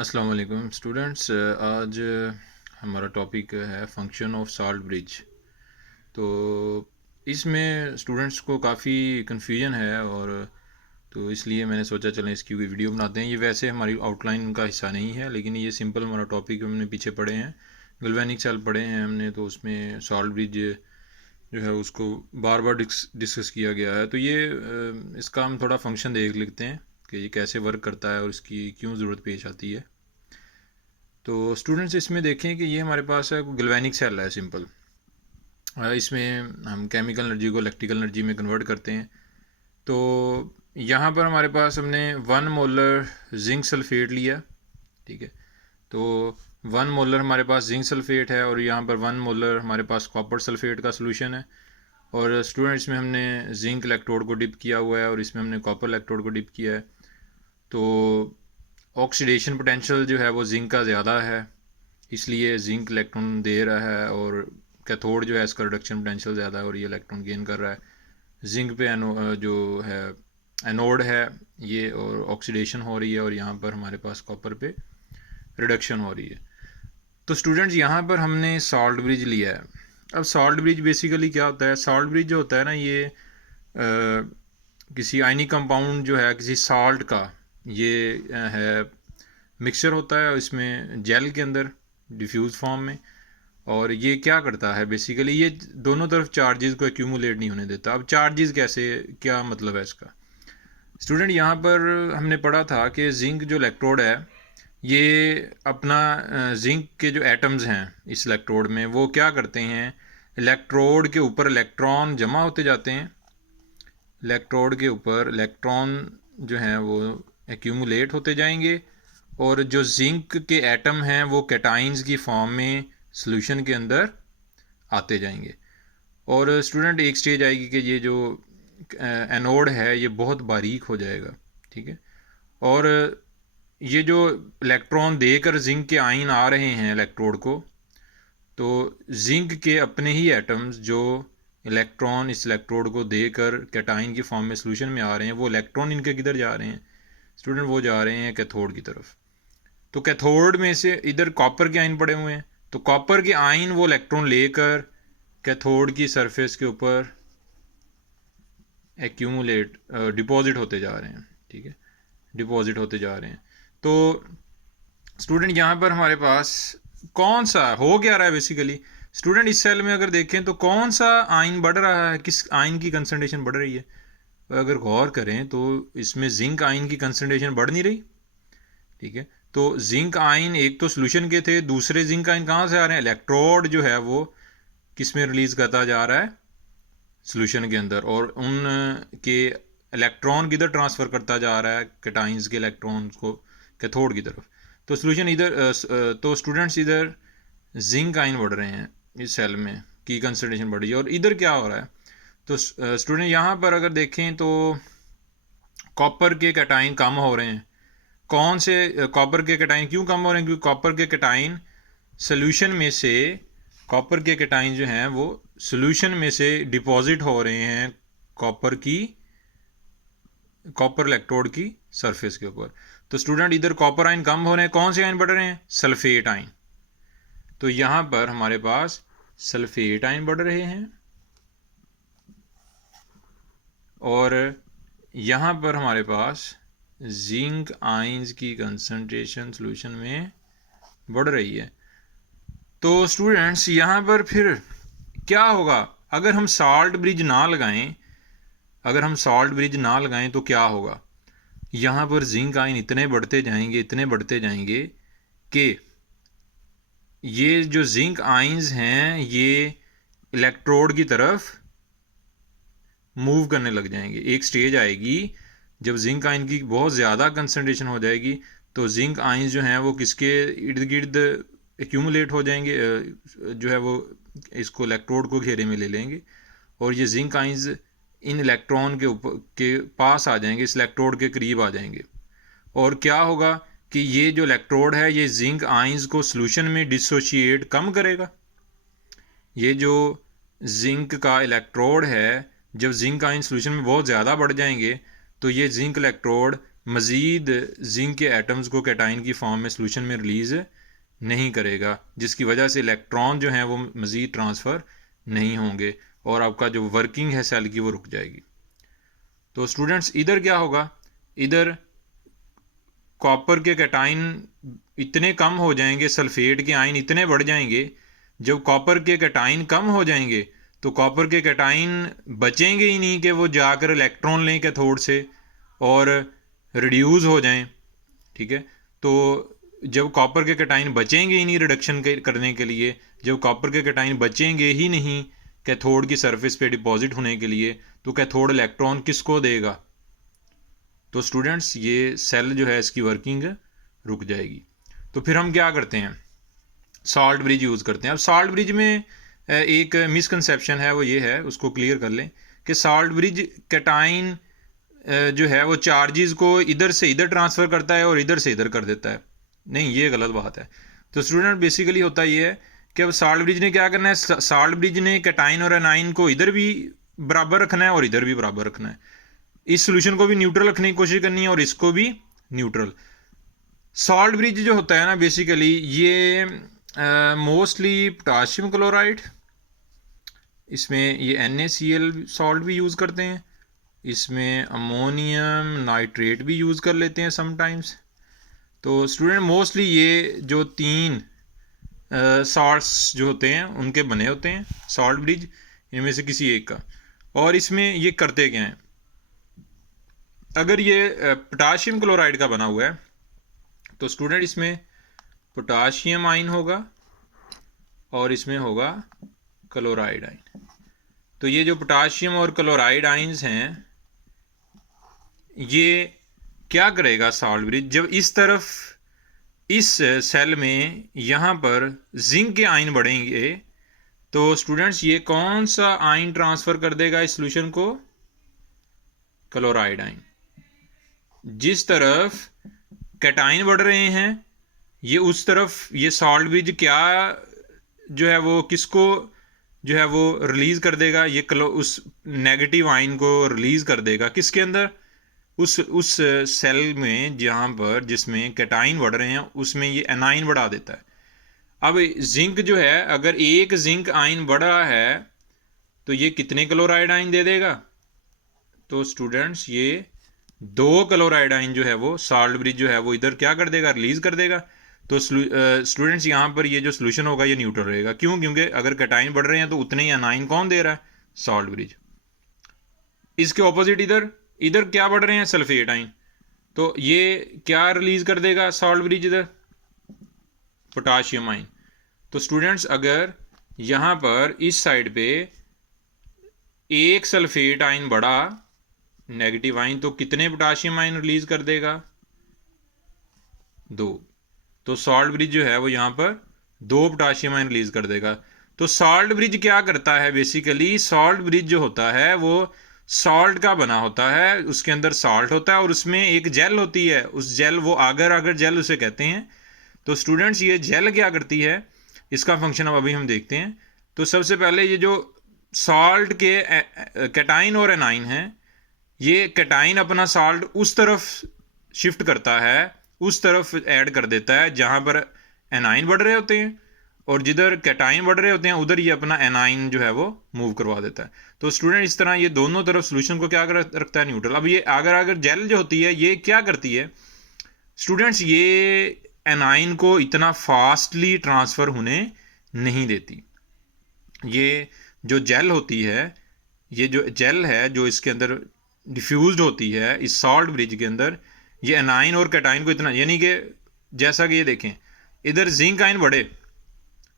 अस्सलाम वालेकुम स्टूडेंट्स। आज हमारा टॉपिक है फंक्शन ऑफ सॉल्ट ब्रिज। तो इसमें स्टूडेंट्स को काफ़ी कन्फ्यूजन है, और तो इसलिए मैंने सोचा चलें इसकी कोई वीडियो बनाते हैं। ये वैसे हमारी आउटलाइन का हिस्सा नहीं है, लेकिन ये सिंपल हमारा टॉपिक हमने पीछे पढ़े हैं, गल्वेनिक सेल पढ़े हैं हमने, तो उसमें सॉल्ट ब्रिज जो है उसको बार बार डिस्कस किया गया है। तो ये इसका हम थोड़ा फंक्शन देख लेते हैं कि ये कैसे वर्क करता है और इसकी क्यों ज़रूरत पेश आती है। तो स्टूडेंट्स इसमें देखें कि ये हमारे पास है गल्वेनिक सेल है सिंपल। इसमें हम केमिकल एनर्जी को इलेक्ट्रिकल एनर्जी में कन्वर्ट करते हैं। तो यहाँ पर हमारे पास हमने 1 मोलर जिंक सल्फेट लिया, ठीक है। तो 1 मोलर हमारे पास जिंक सल्फेट है, और यहाँ पर 1 मोलर हमारे पास कॉपर सल्फेट का सोल्यूशन है। और स्टूडेंट्स में हमने जिंक इलेक्ट्रोड को डिप किया हुआ है, और इसमें हमने कॉपर इलेक्ट्रोड को डिप किया है। तो ऑक्सीडेशन पोटेंशियल जो है वो जिंक का ज़्यादा है, इसलिए जिंक इलेक्ट्रॉन दे रहा है, और कैथोड जो है इसका रिडक्शन पोटेंशियल ज़्यादा है और ये इलेक्ट्रॉन गेन कर रहा है। जिंक पे जो है एनोड है ये, और ऑक्सीडेशन हो रही है, और यहाँ पर हमारे पास कॉपर पे रिडक्शन हो रही है। तो स्टूडेंट्स यहाँ पर हमने सॉल्ट ब्रिज लिया है। अब सॉल्ट ब्रिज बेसिकली क्या होता है? सॉल्ट ब्रिज जो होता है ना, ये किसी आयनिक कंपाउंड जो है किसी सॉल्ट का ये है मिक्सचर होता है, इसमें जेल के अंदर डिफ्यूज़ फॉर्म में। और ये क्या करता है बेसिकली, ये दोनों तरफ चार्जेस को एक्यूमुलेट नहीं होने देता। अब चार्जेस कैसे, क्या मतलब है इसका? स्टूडेंट यहाँ पर हमने पढ़ा था कि जिंक जो इलेक्ट्रोड है, ये अपना जिंक के जो एटम्स हैं इस इलेक्ट्रोड में, वो क्या करते हैं, इलेक्ट्रोड के ऊपर इलेक्ट्रॉन जमा होते जाते हैं। इलेक्ट्रोड के ऊपर इलेक्ट्रॉन जो हैं वो एक्यूमुलेट होते जाएंगे, और जो जिंक के एटम हैं वो कैटाइंस की फॉर्म में सॉल्यूशन के अंदर आते जाएंगे। और स्टूडेंट एक स्टेज आएगी कि ये जो एनोड है ये बहुत बारीक हो जाएगा, ठीक है। और ये जो इलेक्ट्रॉन देकर जिंक के आयन आ रहे हैं इलेक्ट्रोड को, तो जिंक के अपने ही एटम्स जो इलेक्ट्रॉन इस इलेक्ट्रोड को देकर कैटाइन की फॉर्म में सॉल्यूशन में आ रहे हैं, वो इलेक्ट्रॉन इनके किधर जा रहे हैं स्टूडेंट? वो जा रहे हैं कैथोड की तरफ। तो कैथोड में से इधर कॉपर के आयन पड़े हुए हैं, तो कॉपर के आयन वो इलेक्ट्रॉन लेकर कैथोड की सरफेस के ऊपर एक्यूमुलेट डिपॉजिट होते जा रहे हैं, ठीक है, डिपॉजिट होते जा रहे हैं। तो स्टूडेंट यहाँ पर हमारे पास कौन सा हो क्या रहा है बेसिकली? स्टूडेंट इस सेल में अगर देखें तो कौन सा आयन बढ़ रहा है, किस आयन की कंसंट्रेशन बढ़ रही है? अगर गौर करें तो इसमें जिंक आयन की कंसंट्रेशन बढ़ नहीं रही, ठीक है। तो जिंक आयन एक तो सोल्यूशन के थे, दूसरे जिंक आयन कहाँ से आ रहे हैं? इलेक्ट्रोड जो है वो किस में रिलीज करता जा रहा है? सोल्यूशन के अंदर। और उन के इलेक्ट्रॉन किधर ट्रांसफ़र करता जा रहा है? कैटाइंस के इलेक्ट्रॉन को कैथोड की तरफ। तो सोल्यूशन इधर तो स्टूडेंट्स इधर जिंक आयन बढ़ रहे हैं, इस सेल में की कंसंट्रेशन बढ़ी है। और इधर क्या हो रहा है? तो स्टूडेंट यहाँ पर अगर देखें तो कॉपर के कैटाइन कम हो रहे हैं। कौन से कॉपर के कैटाइन क्यों कम हो रहे हैं? क्योंकि कॉपर के कैटाइन सोल्यूशन में से, कॉपर के कैटाइन जो हैं वो सोल्यूशन में से डिपॉजिट हो रहे हैं कॉपर इलेक्ट्रोड की सरफेस के ऊपर। तो स्टूडेंट इधर कॉपर आयन कम हो रहे हैं, कौन से आयन बढ़ रहे हैं? Sulphate ion. तो यहाँ पर हमारे पास सल्फेट आयन बढ़ रहे हैं, और यहाँ पर हमारे पास जिंक आयंस की कंसंट्रेशन सॉल्यूशन में बढ़ रही है। तो स्टूडेंट्स यहाँ पर फिर क्या होगा अगर हम सॉल्ट ब्रिज ना लगाएं? अगर हम सॉल्ट ब्रिज ना लगाएं तो क्या होगा? यहाँ पर जिंक आयन इतने बढ़ते जाएंगे, इतने बढ़ते जाएंगे कि ये जो जिंक आयंस हैं ये इलेक्ट्रोड की तरफ मूव करने लग जाएंगे। एक स्टेज आएगी जब जिंक आयन की बहुत ज़्यादा कंसंट्रेशन हो जाएगी, तो जिंक आयंस जो हैं वो किसके इर्द गिर्द एक्यूमुलेट हो जाएंगे, जो है वो इसको इलेक्ट्रोड को घेरे में ले लेंगे, और ये जिंक आयंस इन इलेक्ट्रॉन के पास आ जाएंगे, इस इलेक्ट्रोड के करीब आ जाएंगे। और क्या होगा कि ये जो इलेक्ट्रोड है ये जिंक आयंस को सॉल्यूशन में डिसोशिएट कम करेगा। ये जो जिंक का इलेक्ट्रोड है, जब जिंक आयन सॉल्यूशन में बहुत ज़्यादा बढ़ जाएंगे तो ये जिंक इलेक्ट्रोड मज़ीद जिंक के एटम्स को कैटाइन की फॉर्म में सॉल्यूशन में रिलीज़ नहीं करेगा, जिसकी वजह से इलेक्ट्रॉन जो हैं वो मज़ीद ट्रांसफ़र नहीं होंगे और आपका जो वर्किंग है सेल की वो रुक जाएगी। तो स्टूडेंट्स इधर क्या होगा, इधर कॉपर के कैटाइन इतने कम हो जाएंगे, सल्फेट के आयन इतने बढ़ जाएंगे, जब कॉपर के कैटाइन कम हो जाएंगे तो कॉपर के कैटाइन बचेंगे ही नहीं कि वो जाकर इलेक्ट्रॉन लें कैथोड से और रिड्यूस हो जाएं। ठीक है, तो जब कॉपर के कैटाइन बचेंगे ही नहीं रिडक्शन करने के लिए, जब कॉपर के कैटाइन बचेंगे ही नहीं कैथोड की सरफेस पे डिपॉजिट होने के लिए, तो कैथोड इलेक्ट्रॉन किसको देगा? तो स्टूडेंट्स ये सेल जो है इसकी वर्किंग रुक जाएगी। तो फिर हम क्या करते हैं, सॉल्ट ब्रिज यूज़ करते हैं। अब सॉल्ट ब्रिज में एक मिसकंसेप्शन है, वो ये है, उसको क्लियर कर लें कि सॉल्ट ब्रिज कैटाइन जो है वो चार्जेस को इधर से इधर ट्रांसफ़र करता है और इधर से इधर कर देता है। नहीं, ये गलत बात है। तो स्टूडेंट बेसिकली होता ये है कि अब सॉल्ट ब्रिज ने क्या करना है, सॉल्ट ब्रिज ने कैटाइन और एनाइन को इधर भी बराबर रखना है और इधर भी बराबर रखना है। इस सोल्यूशन को भी न्यूट्रल रखने की कोशिश करनी है और इसको भी न्यूट्रल। सॉल्ट ब्रिज जो होता है ना बेसिकली ये मोस्टली पोटाशियम क्लोराइड, इसमें ये NaCl सॉल्ट भी यूज़ करते हैं, इसमें अमोनियम नाइट्रेट भी यूज़ कर लेते हैं समटाइम्स। तो स्टूडेंट मोस्टली ये जो तीन सॉल्ट्स जो होते हैं उनके बने होते हैं सॉल्ट ब्रिज, इनमें से किसी एक का। और इसमें ये करते क्या हैं, अगर ये पोटाशियम क्लोराइड का बना हुआ है तो स्टूडेंट इसमें पोटाशियम आयन होगा और इसमें होगा क्लोराइड आयन। तो ये जो पोटाशियम और क्लोराइड आयन्स हैं ये क्या करेगा सॉल्ट ब्रिज, जब इस तरफ इस सेल में यहाँ पर जिंक के आयन बढ़ेंगे तो स्टूडेंट्स ये कौन सा आयन ट्रांसफ़र कर देगा इस सॉल्यूशन को, क्लोराइड आयन। जिस तरफ कैटाइन बढ़ रहे हैं ये उस तरफ ये सॉल्ट ब्रिज क्या जो है वो किसको जो है वो रिलीज़ कर देगा, ये उस नेगेटिव आयन को रिलीज़ कर देगा किसके अंदर, उस सेल में जहाँ पर जिसमें कैटाइन बढ़ रहे हैं उसमें ये एनाइन बढ़ा देता है। अब जिंक जो है, अगर एक जिंक आयन बढ़ा है तो ये कितने क्लोराइड आयन दे देगा, तो स्टूडेंट्स ये 2 क्लोराइड आयन जो है वो सॉल्ट ब्रिज जो है वो इधर क्या कर देगा, रिलीज़ कर देगा। तो स्टूडेंट्स यहाँ पर ये जो सोल्यूशन होगा ये न्यूट्रल रहेगा। क्यों? क्योंकि अगर कैटाइन बढ़ रहे हैं तो उतने ही एनाइन कौन दे रहा है, सॉल्ट ब्रिज। इसके ऑपोजिट इधर इधर क्या बढ़ रहे हैं, सल्फेट आयन, तो ये क्या रिलीज कर देगा सॉल्ट ब्रिज, इधर पोटाशियम आयन। तो स्टूडेंट्स अगर यहाँ पर इस साइड पे एक सल्फेट आयन बढ़ा नेगेटिव आयन तो कितने पोटाशियम आयन रिलीज कर देगा, 2। तो सॉल्ट ब्रिज जो है वो यहाँ पर 2 पोटाशियम आयन रिलीज कर देगा। तो सॉल्ट ब्रिज क्या करता है, बेसिकली सॉल्ट ब्रिज जो होता है वो सॉल्ट का बना होता है, उसके अंदर सॉल्ट होता है और उसमें एक जेल होती है, उस जेल वो आगर आगर जेल उसे कहते हैं। तो स्टूडेंट्स ये जेल क्या करती है, इसका फंक्शन अब अभी हम देखते हैं। तो सबसे पहले ये जो सॉल्ट के कैटाइन और एनाइन हैं, ये कैटाइन अपना सॉल्ट उस तरफ शिफ्ट करता है, उस तरफ ऐड कर देता है जहाँ पर एनाइन बढ़ रहे होते हैं, और जिधर कैटाइन बढ़ रहे होते हैं उधर ये अपना एनाइन जो है वो मूव करवा देता है। तो स्टूडेंट इस तरह ये दोनों तरफ सोल्यूशन को क्या रखता है, न्यूट्रल। अब ये आगर आगर जेल जो होती है ये क्या करती है स्टूडेंट्स, ये एनाइन को इतना फास्टली ट्रांसफ़र होने नहीं देती। ये जो जेल होती है, ये जो जेल है जो इसके अंदर डिफ्यूज्ड होती है इस सॉल्ट ब्रिज के अंदर, ये एनाइन और कैटाइन को इतना, यानी कि जैसा कि ये देखें इधर जिंक आयन बढ़े,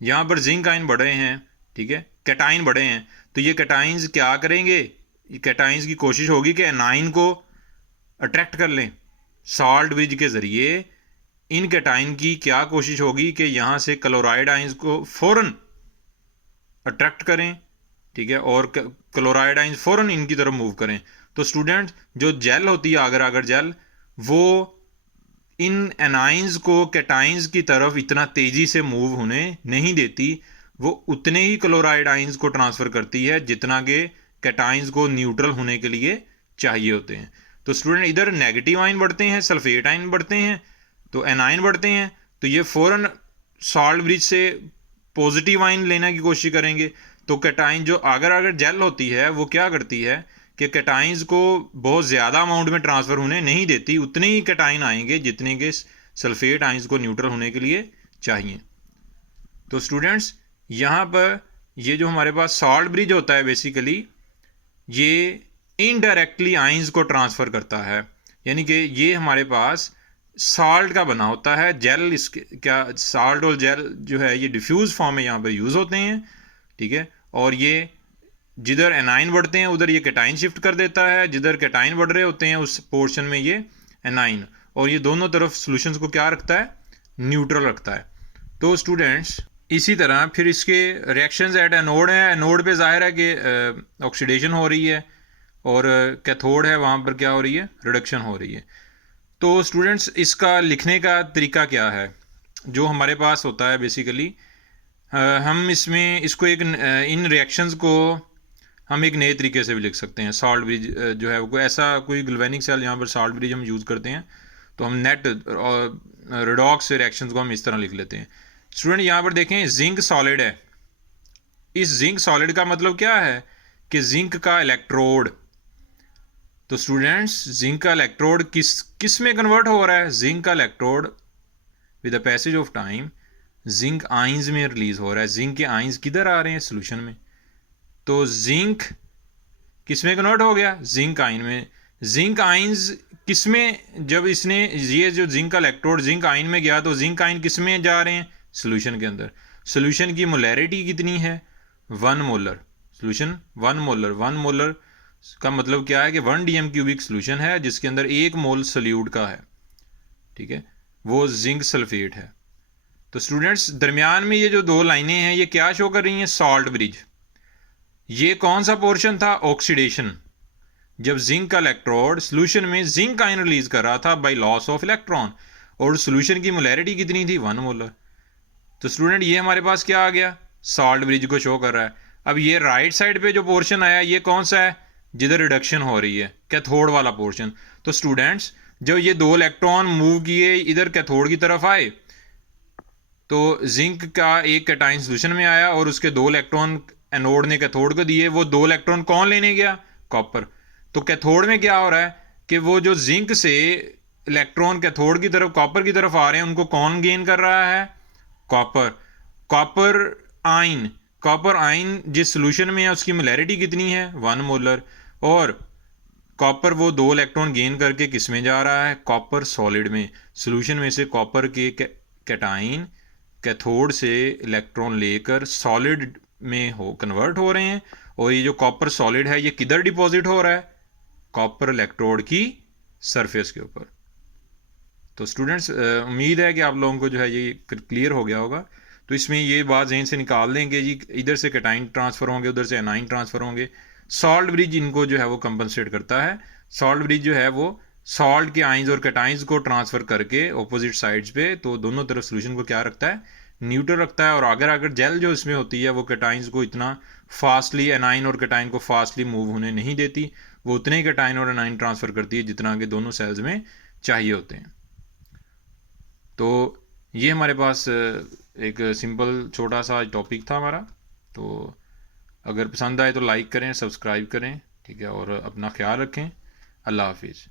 यहाँ पर जिंक आयन बढ़े हैं, ठीक है, कैटाइन बढ़े हैं, तो ये कैटाइंस क्या करेंगे, ये कैटाइंस की कोशिश होगी कि एनाइन को अट्रैक्ट कर लें सॉल्ट ब्रिज के ज़रिए। इन कैटाइन की क्या कोशिश होगी कि यहाँ से क्लोराइड आयंस को फ़ौरन अट्रैक्ट करें, ठीक है, और क्लोराइड आयंस फ़ौरन इनकी तरफ मूव करें। तो स्टूडेंट जो जेल होती है आगर आगर जेल, वो इन एनाइंस को कैटाइंस की तरफ इतना तेज़ी से मूव होने नहीं देती, वो उतने ही क्लोराइड आयंस को ट्रांसफ़र करती है जितना कि कैटाइंस को न्यूट्रल होने के लिए चाहिए होते हैं। तो स्टूडेंट इधर नेगेटिव आयन बढ़ते हैं, सल्फेट आयन बढ़ते हैं, तो एनाइन बढ़ते हैं, तो ये फ़ौरन सॉल्ट ब्रिज से पॉजिटिव आयन लेने की कोशिश करेंगे। तो कैटाइन जो अगर जेल होती है वो क्या करती है कि कैटाइंस को बहुत ज़्यादा अमाउंट में ट्रांसफ़र होने नहीं देती, उतने ही कैटाइन आएंगे जितने के सल्फेट आयंस को न्यूट्रल होने के लिए चाहिए। तो स्टूडेंट्स यहाँ पर ये जो हमारे पास सॉल्ट ब्रिज होता है बेसिकली ये इनडायरेक्टली आयंस को ट्रांसफ़र करता है, यानी कि ये हमारे पास साल्ट का बना होता है। जेल इसके क्या साल्ट और जेल जो है ये डिफ्यूज़ फॉर्म में यहाँ पर यूज़ होते हैं, ठीक है। और ये जिधर एनाइन बढ़ते हैं उधर ये कैटाइन शिफ्ट कर देता है, जिधर कैटाइन बढ़ रहे होते हैं उस पोर्शन में ये एनाइन, और ये दोनों तरफ सॉल्यूशंस को क्या रखता है, न्यूट्रल रखता है। तो स्टूडेंट्स इसी तरह फिर इसके रिएक्शंस एट एनोड है, एनोड पे जाहिर है कि ऑक्सीडेशन हो रही है, और कैथोड है वहाँ पर क्या हो रही है, रिडक्शन हो रही है। तो स्टूडेंट्स इसका लिखने का तरीका क्या है, जो हमारे पास होता है बेसिकली हम इसमें इसको एक इन रिएक्शंस को हम एक नए तरीके से भी लिख सकते हैं। सॉल्ट ब्रिज जो है वो ऐसा कोई गैल्वेनिक सेल यहाँ पर सॉल्ट ब्रिज हम यूज़ करते हैं, तो हम नेट और रेडॉक्स रिएक्शंस को हम इस तरह लिख लेते हैं। स्टूडेंट यहाँ पर देखें जिंक सॉलिड है, इस जिंक सॉलिड का मतलब क्या है कि जिंक का इलेक्ट्रोड, तो स्टूडेंट्स जिंक का इलेक्ट्रोड किस में कन्वर्ट हो रहा है, जिंक का electrode with the passage of time zinc ions में रिलीज हो रहा है। जिंक के आइंस किधर आ रहे हैं, सोल्यूशन में, तो जिंक किस में कन्वर्ट हो गया, जिंक आइन में। जिंक आइंस किस में, जब इसने ये जो जिंक का इलेक्ट्रोड जिंक आइन में गया तो जिंक आइन किस में जा रहे हैं, सोल्यूशन के अंदर। सोल्यूशन की मोलैरिटी कितनी है, 1 मोलर। सोल्यूशन 1 मोलर, 1 मोलर का मतलब क्या है कि 1 dm क्यूबिक सोल्यूशन है जिसके अंदर 1 मोल सोल्यूट का है, ठीक है, वो जिंक सल्फेट है। तो स्टूडेंट्स दरमियान में ये जो दो लाइनें हैं ये क्या शो कर रही हैं, सॉल्ट ब्रिज। ये कौन सा पोर्शन था, ऑक्सीडेशन, जब जिंक का इलेक्ट्रोड सोल्यूशन में जिंक आयन रिलीज कर रहा था बाय लॉस ऑफ इलेक्ट्रॉन, और सोल्यूशन की मोलैरिटी कितनी थी, 1 मोलर। तो स्टूडेंट ये हमारे पास क्या आ गया, सॉल्ट ब्रिज को शो कर रहा है। अब ये राइट साइड पे जो पोर्शन आया ये कौन सा है, जिधर रिडक्शन हो रही है, कैथोड वाला पोर्शन। तो स्टूडेंट्स जब ये 2 इलेक्ट्रॉन मूव किए इधर कैथोड की तरफ आए तो जिंक का एक कैटाइन सोल्यूशन में आया और उसके 2 इलेक्ट्रॉन एनोड ने कैथोड को दिए, वो 2 इलेक्ट्रॉन कौन लेने गया, कॉपर। तो कैथोड में क्या हो रहा है कि वो जो जिंक से इलेक्ट्रॉन कैथोड की तरफ कॉपर की तरफ आ रहे हैं उनको कौन गेन कर रहा है, कॉपर। कॉपर आइन, कॉपर आइन जिस सोल्यूशन में है उसकी मोलैरिटी कितनी है, 1 मोलर, और कॉपर वो 2 इलेक्ट्रॉन गेन करके किस में जा रहा है, कॉपर सॉलिड में। सोल्यूशन में से कॉपर के कैटाइन कैथोड से इलेक्ट्रॉन लेकर सॉलिड में कन्वर्ट हो रहे हैं, और ये जो कॉपर सॉलिड है ये किधर डिपॉजिट हो रहा है, कॉपर इलेक्ट्रोड की सरफेस के ऊपर। तो स्टूडेंट्स उम्मीद है कि आप लोगों को जो है ये क्लियर हो गया होगा। तो इसमें ये बात जहन से निकाल देंगे जी, इधर से कैटाइन ट्रांसफ़र होंगे उधर से एनाइन ट्रांसफ़र होंगे। सॉल्ट ब्रिज इनको जो है वो कंपनसेट करता है। सॉल्ट ब्रिज जो है वो सॉल्ट के आइंस और कैटाइंस को ट्रांसफ़र करके ऑपोजिट साइड्स पे, तो दोनों तरफ सोल्यूशन को क्या रखता है, न्यूट्रल रखता है। और अगर जेल जो इसमें होती है वो कैटाइंस को इतना फास्टली एनाइन और कैटाइन को फास्टली मूव होने नहीं देती, वो उतने ही कैटाइन और एनाइन ट्रांसफ़र करती है जितना कि दोनों सेल्स में चाहिए होते हैं। तो ये हमारे पास एक सिंपल छोटा सा टॉपिक था हमारा। तो अगर पसंद आए तो लाइक करें, सब्सक्राइब करें, ठीक है, और अपना ख्याल रखें। अल्लाह हाफिज़।